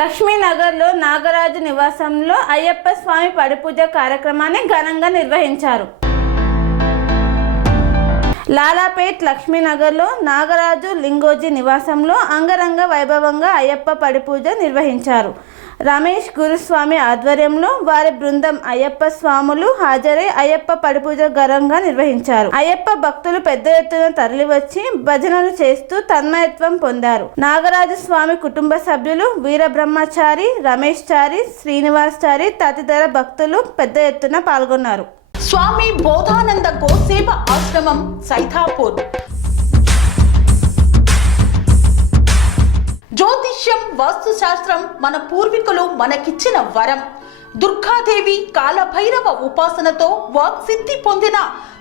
లక్ష్మీనగర్లో నాగరాజు నివాసంలో అయ్యప్ప స్వామి పడిపూజ కార్యక్రమాన్ని ఘనంగా నిర్వహించారు. లాలాపేట్ లక్ష్మీనగర్లో నాగరాజు లింగోజీ నివాసంలో అంగరంగ వైభవంగా అయ్యప్ప పడిపూజ నిర్వహించారు. రమేష్ గురుస్వామి ఆధ్వర్యంలో వారి బృందం అయ్యప్ప స్వాములు హాజరై అయ్యప్ప పడిపూజ ఘనంగా నిర్వహించారు. అయ్యప్ప భక్తులు పెద్ద ఎత్తున తరలివచ్చి భజనలు చేస్తూ తన్మయత్వం పొందారు. నాగరాజు స్వామి కుటుంబ సభ్యులు వీరబ్రహ్మచారి, రమేష్ చారి, శ్రీనివాస్ చారి తదితర భక్తులు పెద్ద ఎత్తున పాల్గొన్నారు. స్వామి బోధానంద గోసేవ ఆశ్రమం సైథాపూర్. జ్యోతిష్యం, వాస్తుశాస్త్రం మన పూర్వీకులు మనకిచ్చిన వరం. దుర్గాదేవి, కాలభైరవ ఉపాసనతో వాక్సిద్ధి పొందిన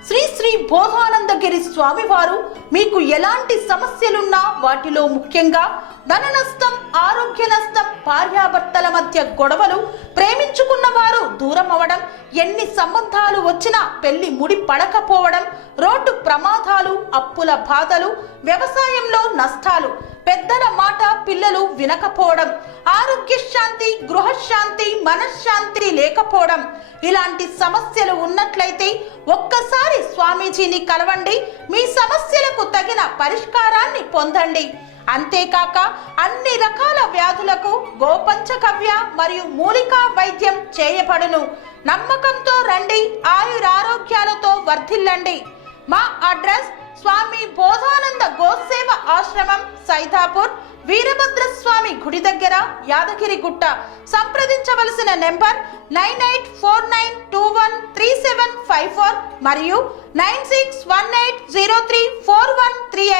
శ్రీ శ్రీ బోధానందగిరి స్వామివారు మీకు ఎలాంటి సమస్యలున్నా, వాటిలో ముఖ్యంగా ధన నష్టం, ఆరోగ్య నష్టం, భార్యాభర్తల మధ్య గొడవలు, ప్రేమించుకున్న వారు దూరం అవడం, ఎన్ని సంబంధాలు వచ్చినా పెళ్లి ముడి పడకపోవడం, రోడ్డు ప్రమాదాలు, అప్పుల బాధలు, వ్యవసాయంలో నష్టాలు, పెద్దల మాట పిల్లలు వినకపోవడం, ఆరోగ్య శాంతి, గృహశాంతి, మనశ్శాంతి లేకపోవడం, ఇలాంటి సమస్యలు ఉన్నట్లయితే ఒక్కసారి స్వామీజీని కలవండి. మీ సమస్యలకు తగిన పరిష్కారాన్ని పొందండి. అంతేకాక అన్ని రకాల వ్యాధులకు గోపంచకవ్య మరియు మూలికా వైద్యం చేయబడును. నమ్మకంతో రండి, ఆయురారోగ్యాలతో వర్ధిల్లండి. మా అడ్రస్ స్వామి బోధానంద గోసేవ ఆశ్రమం సైథాపూర్, వీరభద్రస్వామి గుడి దగ్గర, యాదగిరిగుట్ట. సంప్రదించవలసిన నెంబర్ 9849213754 మరియు 9618034138.